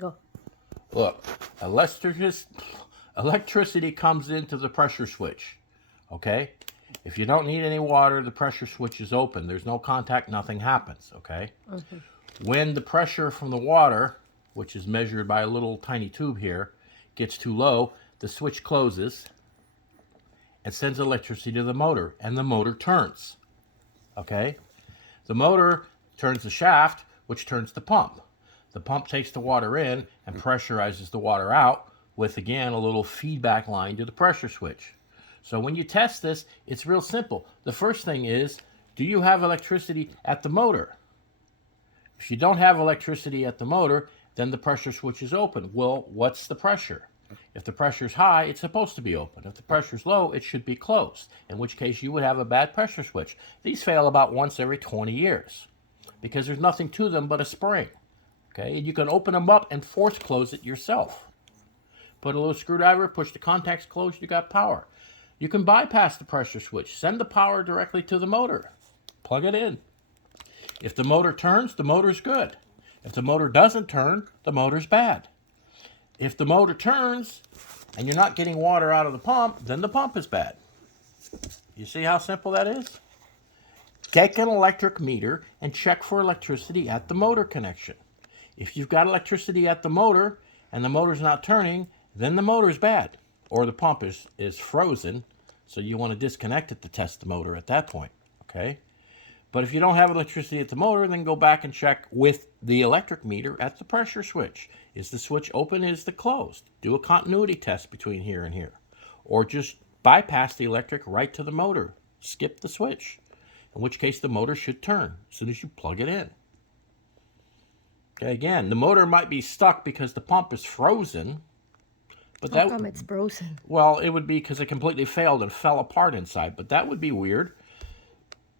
Go. Look, electricity comes into the pressure switch, okay? If you don't need any water, the pressure switch is open. There's no contact, nothing happens, okay? When the pressure from the water, which is measured by a little tiny tube here, gets too low, the switch closes and sends electricity to the motor, and the motor turns, okay? The motor turns the shaft, which turns the pump. The pump takes the water in and pressurizes the water out with, again, a little feedback line to the pressure switch. So when you test this, it's real simple. The first thing is, do you have electricity at the motor? If you don't have electricity at the motor, then the pressure switch is open. Well, what's the pressure? If the pressure's high, it's supposed to be open. If the pressure's low, it should be closed, in which case you would have a bad pressure switch. These fail about once every 20 years because there's nothing to them but a spring. Okay, and you can open them up and force close it yourself. Put a little screwdriver, push the contacts closed, you got power. You can bypass the pressure switch, send the power directly to the motor, plug it in. If the motor turns, the motor's good. If the motor doesn't turn, the motor's bad. If the motor turns and you're not getting water out of the pump, then the pump is bad. You see how simple that is? Take an electric meter and check for electricity at the motor connection. If you've got electricity at the motor and the motor's not turning, then the motor's bad, or the pump is frozen, so you want to disconnect it to test the motor at that point, okay? But if you don't have electricity at the motor, then go back and check with the electric meter at the pressure switch. Is the switch open? Is it closed? Do a continuity test between here and here. Or just bypass the electric right to the motor. Skip the switch, in which case the motor should turn as soon as you plug it in. Okay, again, the motor might be stuck because the pump is frozen. But How come it's frozen? Well, it would be because it completely failed and fell apart inside. But that would be weird.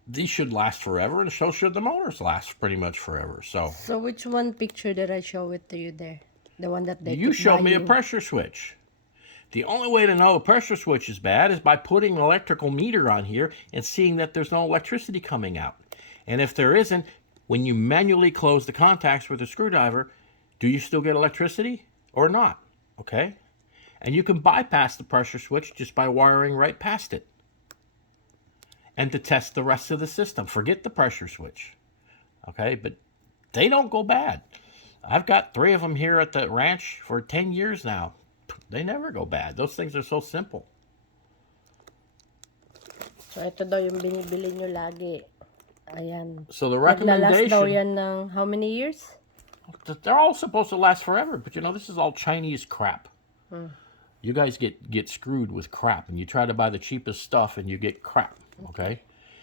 These should last forever, and so should the motors last pretty much forever. So which one picture did I show it to you there? The one that they you took showed by me a you. pressure switch. The only way to know a pressure switch is bad is by putting an electrical meter on here and seeing that there's no electricity coming out. And if there isn't, when you manually close the contacts with a screwdriver, do you still get electricity or not? Okay? And you can bypass the pressure switch just by wiring right past it. And to test the rest of the system. Forget the pressure switch. Okay? But they don't go bad. I've got 3 of them here at the ranch for 10 years now. They never go bad. Those things are so simple. So ito daw yung binibili nyo lagi. Ayan. So the Naglalast daw recommendation, yan ng how many years? they're all supposed to last forever, but you know, this is all Chinese crap. You guys get screwed with crap, and you try to buy the cheapest stuff and you get crap, okay?